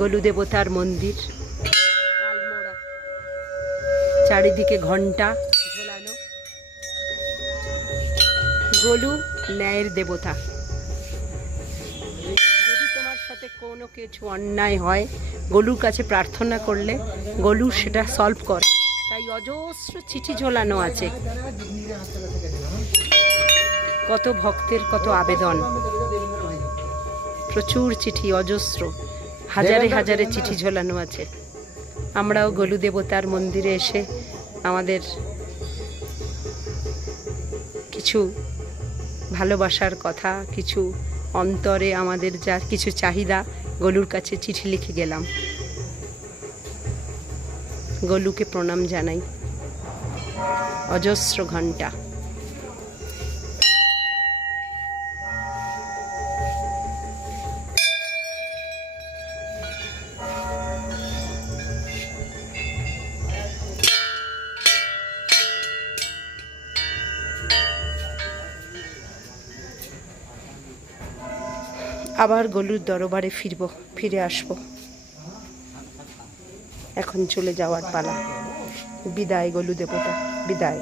গোলু দেবতার মন্দির, আলমোড়া, চারিদিকে ঘণ্টা ঝোলানো। গোলু ন্যায়ের দেবতা। যদি তোমার সাথে কোনো কিছু অন্যায় হয়, গোলুর কাছে প্রার্থনা করলে গোলু সেটা সলভ করে। তাই অজস্র চিঠি ঝোলানো আছে, কত ভক্তের কত আবেদন, প্রচুর চিঠি, অজস্র হাজারে হাজারে চিঠি ঝোলানো আছে। আমরাও গোলু দেবতার মন্দিরে এসে আমাদের কিছু ভালোবাসার কথা, কিছু অন্তরে আমাদের যার কিছু চাহিদা, গোলুর কাছে চিঠি লিখে গেলাম। গোলুকে প্রণাম জানাই। অজস্র ঘণ্টা। আবার গোলুর দরবারে ফিরে আসব। এখন চলে যাওয়ার পালা। বিদায় গোলু দেবতা, বিদায়।